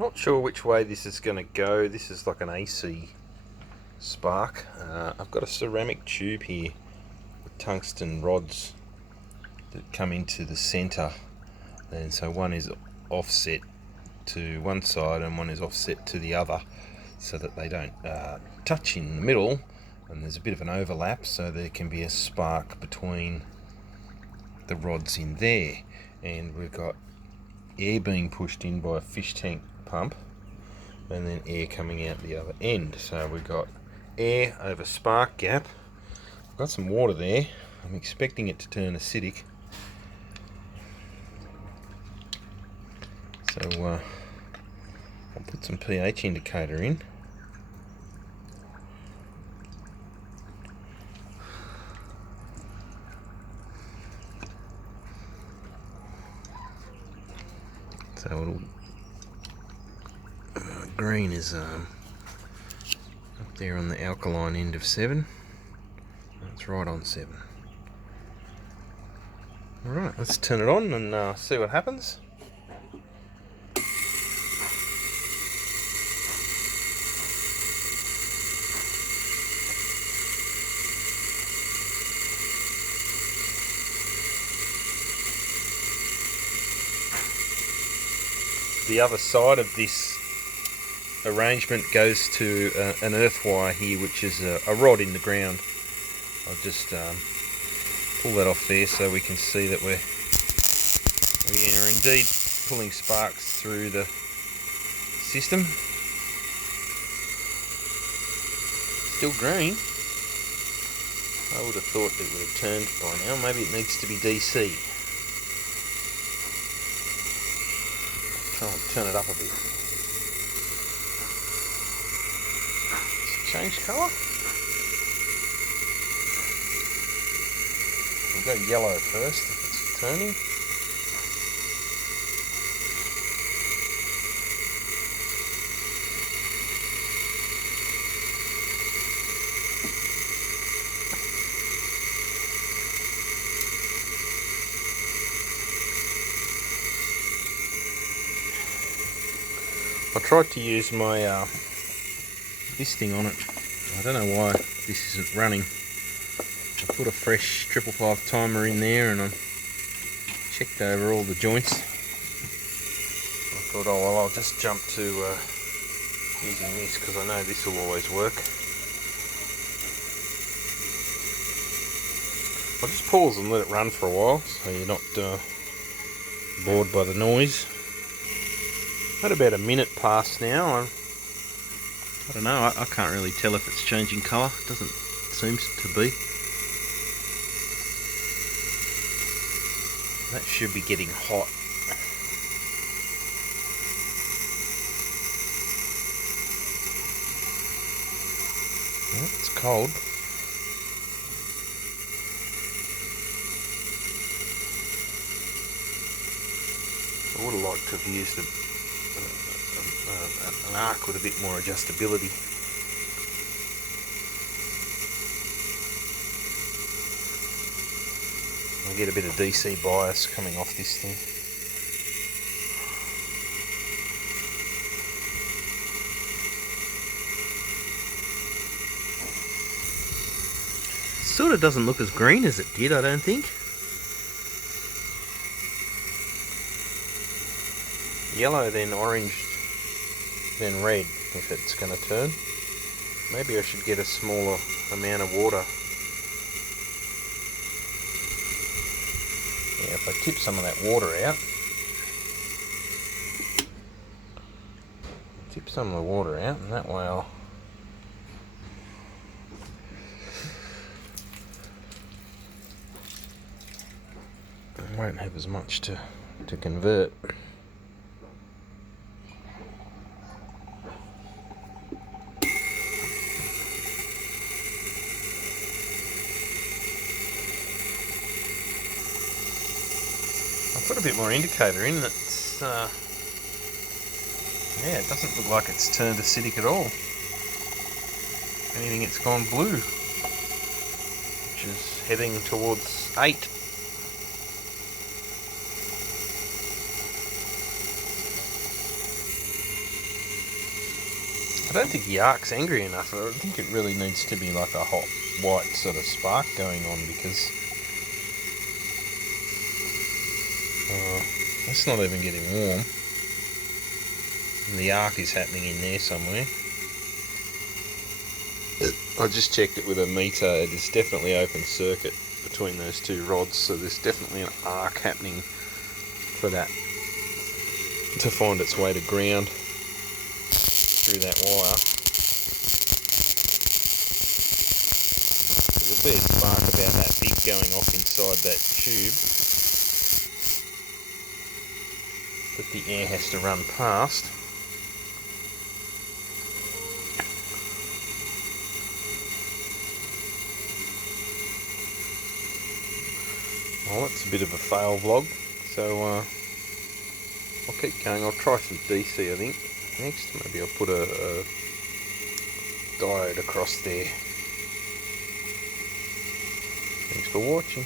Not sure which way this is going to go. This is like an AC spark. I've got a ceramic tube here with tungsten rods that come into the centre, and so one is offset to one side and one is offset to the other, so that they don't touch in the middle, and there's a bit of an overlap, so there can be a spark between the rods in there. And we've got air being pushed in by a fish tank pump, and then air coming out the other end. So we've got air over spark gap. I've got some water there. I'm expecting it to turn acidic. So I'll put some pH indicator in. So it'll, green is up there on the alkaline end of 7. That's right on 7. Alright, let's turn it on and see what happens. The other side of this arrangement goes to an earth wire here, which is a rod in the ground. I'll just pull that off there so we can see that we are indeed pulling sparks through the system. Still green. I would have thought it would have turned by now. Maybe it needs to be DC. Try and turn it up a bit. Does it change colour? We'll go yellow first if it's turning. I tried to use my this thing on it. I don't know why this isn't running. I put a fresh 555 timer in there and I checked over all the joints. I thought, oh well, I'll just jump to using this because I know this will always work. I'll just pause and let it run for a while so you're not bored by the noise. Had about a minute past now. I don't know, I can't really tell if it's changing colour. It doesn't seem to be. That should be getting hot. Oh, it's cold. I would have liked to have used an arc with a bit more adjustability. I'll get a bit of DC bias coming off this thing. Sort of doesn't look as green as it did, I don't think. Yellow, then orange, then red if it's going to turn. Maybe I should get a smaller amount of water. Yeah, if I tip some of that water out, and that way I won't have as much to convert. Put a bit more indicator in. That's yeah, it doesn't look like it's turned acidic at all. If anything, it's gone blue, which is heading towards 8. I don't think the arc's angry enough. I think it really needs to be like a hot white sort of spark going on, because it's not even getting warm. And the arc is happening in there somewhere. I just checked it with a meter. It is definitely open circuit between those two rods, so there's definitely an arc happening for that to find its way to ground through that wire. There'll be a spark about that big going off inside that tube that the air has to run past. Well, it's a bit of a fail vlog, so I'll keep going. I'll try some DC, I think, next. Maybe I'll put a diode across there. Thanks for watching.